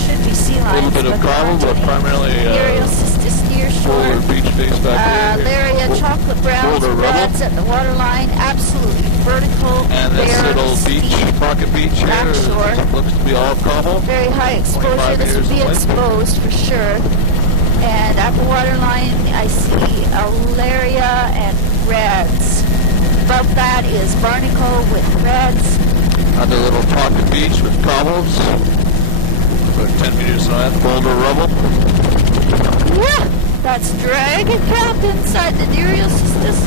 should be sea A lions. little bit of but there cobble, aren't but any. primarily Nereocystis nearshore. boulder beach face back here. Laria, chocolate browns, boulder rubble. reds at the waterline, absolutely vertical, And this bare, little beach, steep, pocket beach here, backshore. looks to be all cobble. very high exposure. 25 This would be meters in width. exposed for sure. And at the waterline, I see alaria and reds. Above that is barnacle with reds. Another little pocket beach with cobbles. About 10 meters in length, boulder rubble. Yeah, that's dragon kelp inside the nereocystis.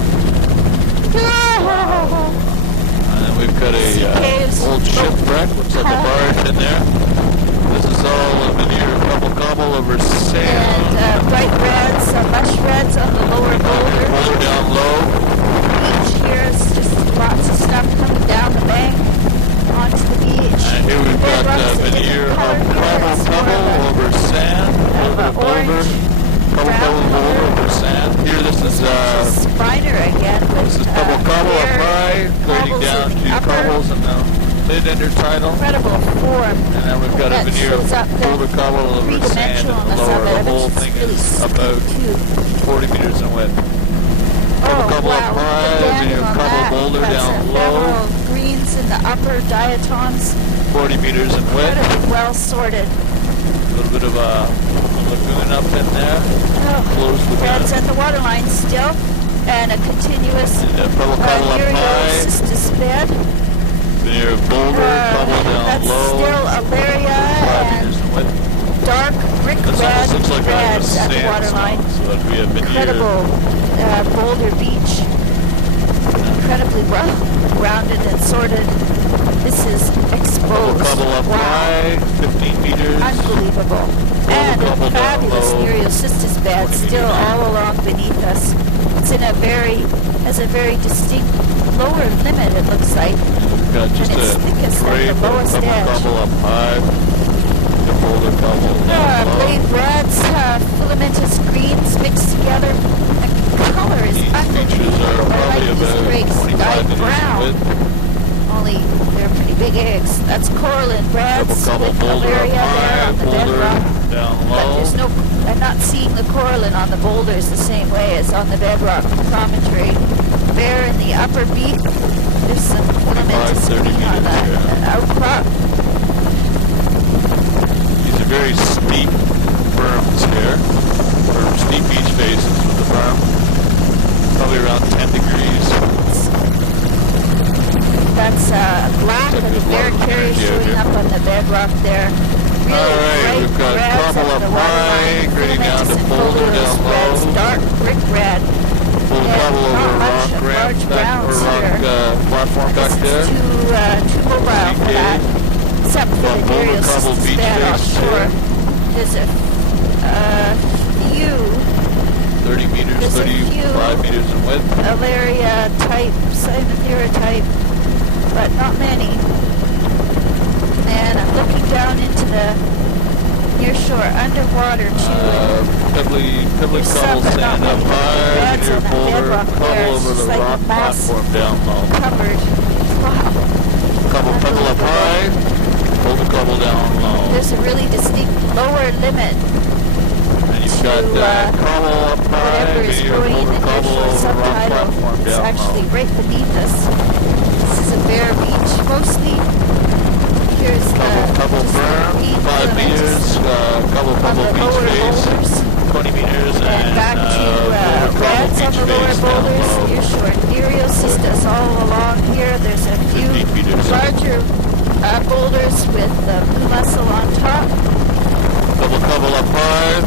And then we've got Sea a caves. old shipwreck, looks like a barge in there. This is all a veneer cobble over sand. And bright reds, lush reds on the lower boulder. Boulder down low. Beach here is just lots of stuff coming down the bank onto the beach. And here we've got Bedrocks a in veneer different of color here. cobble It's more of pebble a- over sand. of a Boulder, orange, cobble brown pebble boulder color. over sand. Here this is Spider again. this is pebble cobble up high, grading down to cobbles and now mid intertidal. Incredible form. And then we've got a That veneer of shows up the boulder cobble over sand three-dimensionalness and of lower. it. I The bet whole it's thing really is steep, about too. 40 meters in width. Oh, cobble up wow. high, The veneer of banding on cobble that. boulder That's down ephemeral low, greens in the upper diatoms. 40 meters in width. Incredibly well sorted. A little bit of a lagoon up in there, Oh, close reds lagoon. at the waterline still. And a continuous And pebble cobble up high, nereocystis bed. veneer of boulder, cobble down That's low, still alaria 5 and meters in width. dark brick This red almost looks like a reds at the sandstone, waterline. so that'd be a veneer. Incredible boulder beach. incredibly rounded and sorted. This is exposed. Cobble up high, 15 meters. Unbelievable. And a fabulous Nereocystis bed still all along beneath us. It's in has a very distinct lower limit, it looks like. We've got just and it's thickest at the lowest edge. Cobble up high, the boulder cobble down low. Blade reds, filamentous greens mixed together. The color is These features are unbelievable. I probably like these about grapes 25 dyed meters brown. width. Only they're pretty big eggs. That's coralline brads Double with boulder up Alaria there high, on the boulder bedrock. down But low. there's no, I'm not seeing the coralline on the boulders the same way as on the bedrock promontory. There in the upper beak, there's some filamentous 30 green on meters, that outcrop. These are very steep berms here, or steep beach faces with the berm. Probably around 10 degrees. That's black Looks like and there's a bear lot of carrier energy out showing here. up on the bedrock there. Really Alright, bright we've got reds cobble up up the waterline, high, grading down to filamentous and boulder foliose down reds, low. dark brick red. Full And cobble not over much rock of ramp large back, or browns rock here. platform back This there. is too mobile for that. Except for Got the boulder cobble Nereocystis beach bed face offshore. here. There's a few 30 meters, There's a 35 few meters in width. Alaria type, Cynothera type, but not many. And I'm looking down into the near shore underwater too. Pebbly There's some, cobble but not sand up many high, reds near on that boulder, bedrock there. cobble It's over just the like a rock mass platform down low. covered. Wow. Cobble pebble up high, boulder cobble down low. There's a really distinct lower limit And you've to got cobble up high, whatever is your going in boulder the cobble near shore over rock subtitle. platform It's down actually low. right beneath us. This is a bare beach mostly. Here's Cobble berm, 5 meters, cobble on the beach lower face, boulders. 20 meters, And back to boulder cobble reds on beach the lower face down boulders. low. Near shore Nereocystis all along here. There's a few 15 meters. larger boulders with mussel on top. Double cobble up high,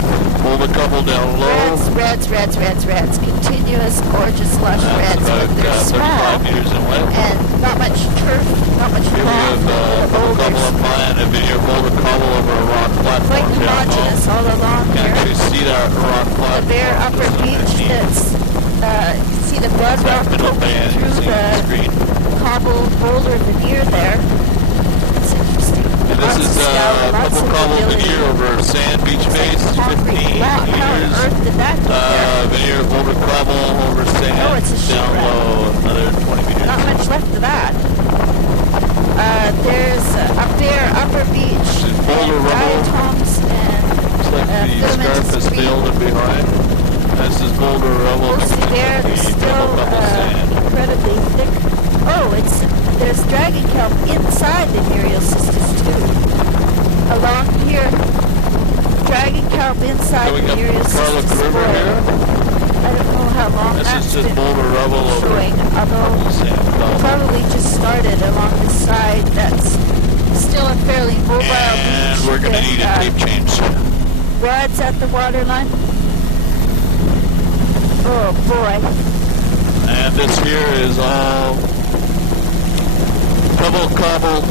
boulder cobble down low. Reds. Continuous, gorgeous, lush reds, but they're About small 35 meters in width. and not much turf, not much Here we cloth have over the double cobble boulders. up high and a video boulder cobble over a rock Quite platform down low. homogeneous all along You can here. actually see that rock The platform. bare upper just beach underneath. that's, you can see the bedrock That middle poking band through using the the screen. cobble boulder veneer there. It's interesting. And this Lots is of scale, lots double of cobble ability. veneer over sand beach face, Concrete 15 block. How on meters. earth did that get there? Veneer boulder cobble over sand Oh, it's a down shipwreck. low, another 20 meters. Not much left of that. There's up there, upper beach, This is boulder and rubble. diatoms and Looks like the filamentous scarf is green. filled in behind. This is boulder rubble mixed Mostly in there, with there's the still double cobble sand. incredibly thick. Oh, there's dragon kelp inside the Nereocystis too. Along here, dragon kelp inside Going the up Nereocystis Carlick River spoil. here. I don't know how long This that's is just been boulder rubble over showing, although sand cobble. probably just started along the side. That's still a fairly mobile And beach we're going to with, need a tape change. reds at the waterline. Oh boy. And this here is all double cobbled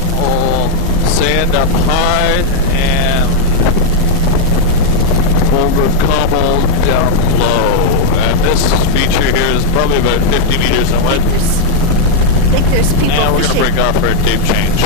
sand up high and boulder cobbled down low. And this feature here is probably about 50 meters in width. I think there's people And we're going to fishing. break off for a tape change.